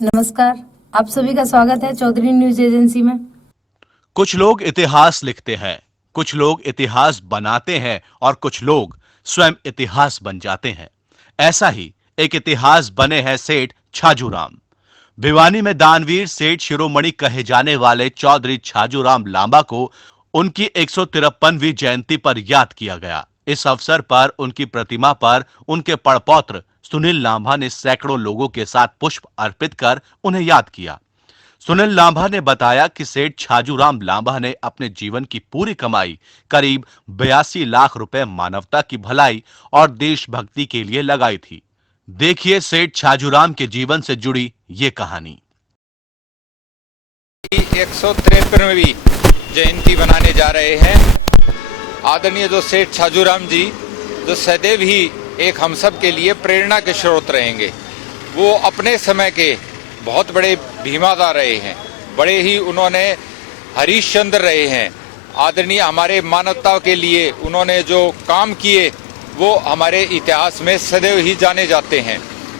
नमस्कार, आप सभी का स्वागत है चौधरी न्यूज एजेंसी में। कुछ लोग इतिहास लिखते हैं, कुछ लोग इतिहास बनाते हैं और कुछ लोग स्वयं इतिहास बन जाते हैं। ऐसा ही एक इतिहास बने हैं सेठ छाजूराम। भिवानी में दानवीर सेठ शिरोमणि कहे जाने वाले चौधरी छाजूराम लांबा को उनकी 153वीं जयंती पर याद किया गया। इस अवसर पर उनकी प्रतिमा पर उनके पड़पौत्र सुनील लांबा ने सैकड़ों लोगों के साथ पुष्प अर्पित कर उन्हें याद किया। सुनील लांबा ने बताया कि सेठ छाजूराम लांबा ने अपने जीवन की पूरी कमाई करीब 82 लाख रुपए मानवता की भलाई और देशभक्ति के लिए लगाई थी। देखिए सेठ छाजूराम के जीवन से जुड़ी ये कहानी। 153वीं जयंती बनाने जा रहे हैं। आदरणीय जो सेठ छाजूराम जी, जो सदैव ही एक हम सब के लिए प्रेरणा के स्रोत रहेंगे। वो अपने समय के बहुत बड़े भीमादार रहे हैं, बड़े ही उन्होंने हरीशचंद्र रहे हैं। आदरणीय हमारे मानवता के लिए उन्होंने जो काम किए वो हमारे इतिहास में सदैव ही जाने जाते हैं।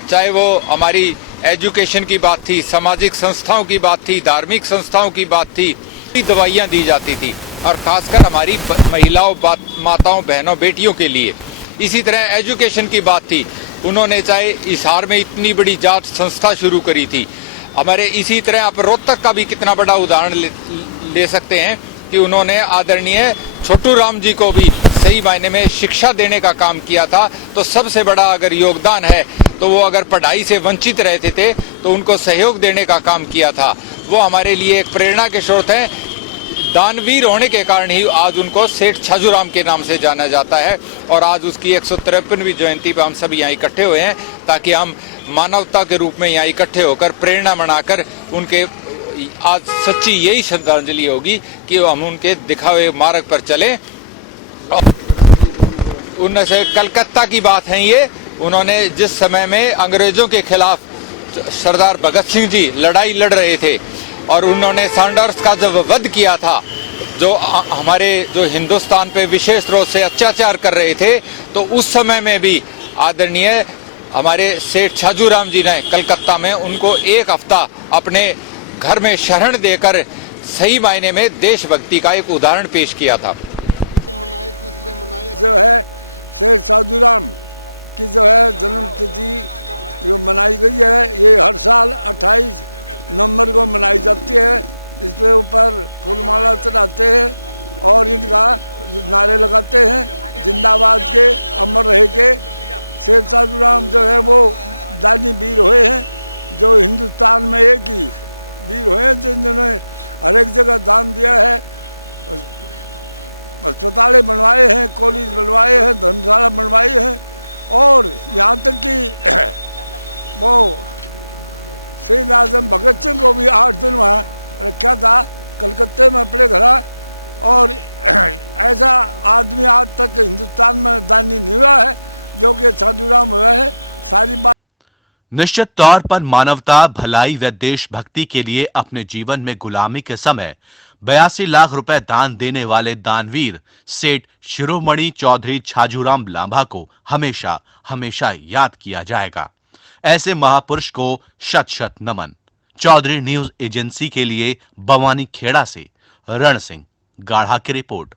चाहे वो हमारी एजुकेशन की बात थी, सामाजिक संस्थाओं की बात थी, धार्मिक संस्थाओं की बात थी, दवाइयाँ दी जाती थी और खासकर हमारी महिलाओं, माताओं, बहनों, बेटियों के लिए। इसी तरह एजुकेशन की बात थी, उन्होंने चाहे हिसार में इतनी बड़ी जांच संस्था शुरू करी थी। हमारे इसी तरह आप रोहतक का भी कितना बड़ा उदाहरण ले सकते हैं कि उन्होंने आदरणीय छोटू राम जी को भी सही मायने में शिक्षा देने का काम किया था। तो सबसे बड़ा अगर योगदान है तो वो अगर पढ़ाई से वंचित रहते थे तो उनको सहयोग देने का काम किया था। वो हमारे लिए एक प्रेरणा के स्रोत हैं। दानवीर होने के कारण ही आज उनको सेठ छाजूराम के नाम से जाना जाता है और आज उसकी 153वीं जयंती पर हम सब यहाँ इकट्ठे हुए हैं ताकि हम मानवता के रूप में यहाँ इकट्ठे होकर प्रेरणा मनाकर उनके आज सच्ची यही श्रद्धांजलि होगी कि हम उनके दिखावे मार्ग पर चलें। उनमें से कलकत्ता की बात है ये, उन्होंने जिस समय में अंग्रेजों के खिलाफ सरदार भगत सिंह जी लड़ाई लड़ रहे थे और उन्होंने सैंडर्स का जब वध किया था, जो हमारे जो हिंदुस्तान पे विशेष रूप से अत्याचार कर रहे थे, तो उस समय में भी आदरणीय हमारे सेठ छाजूराम जी ने कलकत्ता में उनको एक हफ्ता अपने घर में शरण देकर सही मायने में देशभक्ति का एक उदाहरण पेश किया था। जो है सेठ छाजूराम की जो है जन्मतिथि जो मनाई गई है, ये हर साल 28 नवंबर को मनाई जाती है। इस पे ऊपर फूलमाला चढ़ाते हैं और इनका नारे लगाते हैं, जिंदाबाद के, अमर रहे के। सेठ छाजूराम जो है वो दानी वीर हुए हैं, जो हिंदुस्तान में एक ही वीर हुए हैं जिन्होंने हर एक जगह दान दिया है। अस्पतालें बनवाए हैं, कॉलेज बनवाए हैं, धर्मशाला बनवाई है और यहाँ तक कि वो शहीद आजम भगत सिंह को भी 8 दिन वहाँ रखा था कलकत्ते में अपने घर। और ऐसा आदमी आज तक हिंदुस्तान में दानी नहीं हुआ है जो कि छाजूराम हुआ है। सारी बात निश्चित तौर पर मानवता, भलाई व देशभक्ति के लिए अपने जीवन में गुलामी के समय 82 लाख रुपए दान देने वाले दानवीर सेठ शिरोमणि चौधरी छाजूराम लांबा को हमेशा हमेशा याद किया जाएगा। ऐसे महापुरुष को शत शत नमन। चौधरी न्यूज एजेंसी के लिए बवानी खेड़ा से रण सिंह गाढ़ा की रिपोर्ट।